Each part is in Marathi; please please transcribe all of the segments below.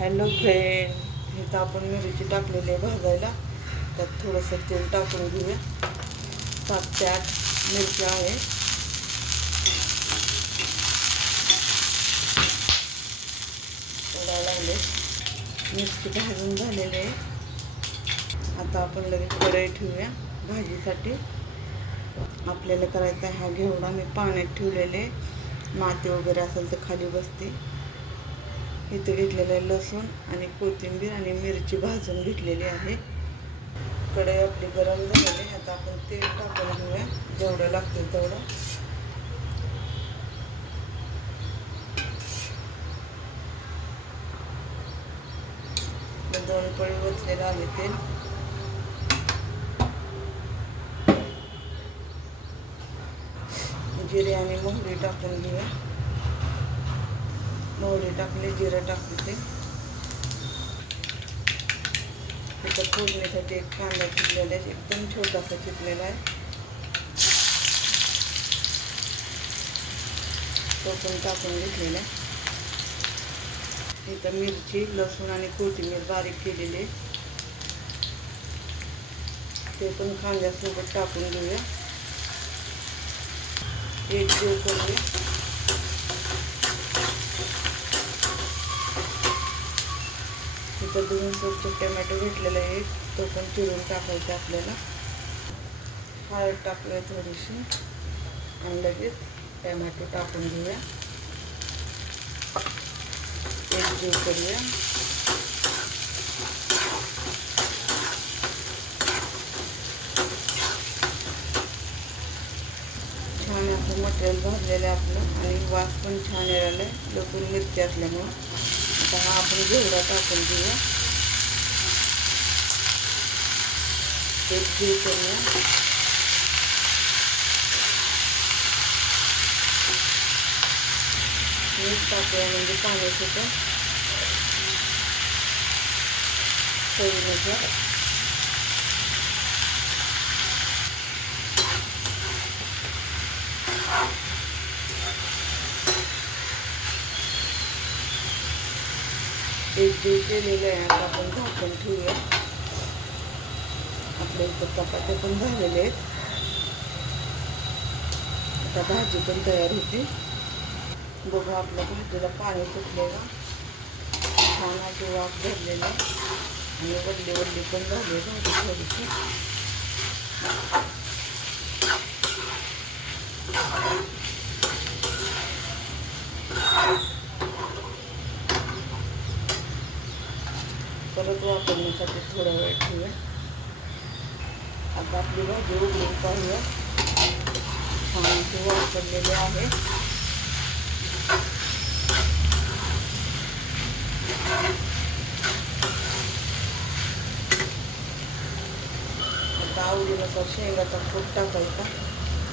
हॅलो फ्रेंड, इथं आपण मिरची टाकलेली आहे भाजायला. त्यात थोडंसं तेल टाकून घेऊया. 7 ते 8 मिरच्या आहे. तोडायला लागले. मिरची भाजून झालेली आहे. आता आपण लगेच कढई ठेवूया भाजीसाठी. आपल्याला करायचा हा घेवडा मी पाण्यात ठेवलेले. माती वगैरे असेल तर खाली बसते. इथे घेतलेलं आहे लसूण आणि कोथिंबीर आणि मिरची भाजून घेतलेली आहे. कढई आपली गरम झालेली. आता आपण तेल टाकून घेऊया जेवढं लागतील तेवढं. दोन पळी ओतलेलं आहे तेल. जिरे आणि मोहरी टाकून घेऊया. मोहरी टाकले, जिरं टाकले. त्याच्या फोडणीसाठी एक कांदा चिरलेला आहे, एकदम छोटासा चिरलेला आहे. तो पण टाकून घेतलेला आहे. इथं मिरची, लसूण आणि कोथिंबीर बारीक केलेली आहे, ते पण कांद्यासोबत टाकून घेऊया. एक जीव करूया. इथं 2 स्वच्छ टोमॅटो घेतलेला आहे, तो पण चिरून टाकायचा आपल्याला. हळद टाकूया थोडीशी आणि लगेच टोमॅटो टाकून घेऊया. एक जीव करूया. छान असं मटेरियल भाजलेलं आहे आपलं आणि वास पण छान यायला आहे लसूण मिरची असल्यामुळं. आता हा आपण घेवडा टाकून घेऊया. एक जीव करूया. मीठ टाकूया म्हणजे पाणी सुटं चवीनुसार. एक जीव केलेलं आहे. आता आपण झाकून ठेवूया. आपल्या इथं चपात्या पण झालेले आहेत. आता भाजी पण तयार होती. बघू आपल्या भाजीला पाणी सुटलेलं, छान अशी वाफ धरलेली आणि वल्ली वल्ली पण झाली भाजी थोडीशी. परत वापरण्यासाठी थोडा वेळ ठेवूया. आता आपली भाजी उघडून पाहूया. छान अशी वापरलेली आहे. आता आवडीनुसार शेंगाचा कूट टाकायचा.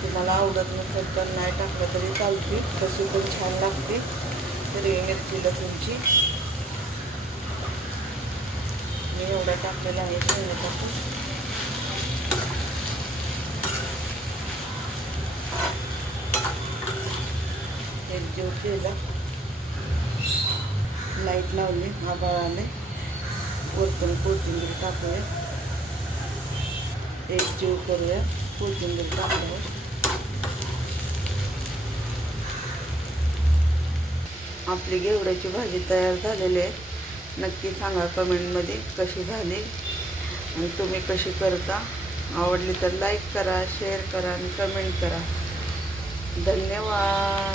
तुम्हाला आवडत नसेल तर नाही टाकलं तरी चालते, तशी पण छान लागते. हिरवी मिरची लसूणची मी एवढा टाकलेला आहे शेंगाचा कूट. एक जीव केला, लाईट लावली, आभाळ आले. वरतून कोथिंबीर टाकूया. एक जीव करूया. कोथिंबीर टाकल्यावर आपली घेवड्याची भाजी तयार झालेली आहे. नक्की सांगा कमेंटमध्ये कशी झाली आणि तुम्ही कशी करता. आवडली तर लाईक करा, शेअर करा आणि कमेंट करा. धन्यवाद.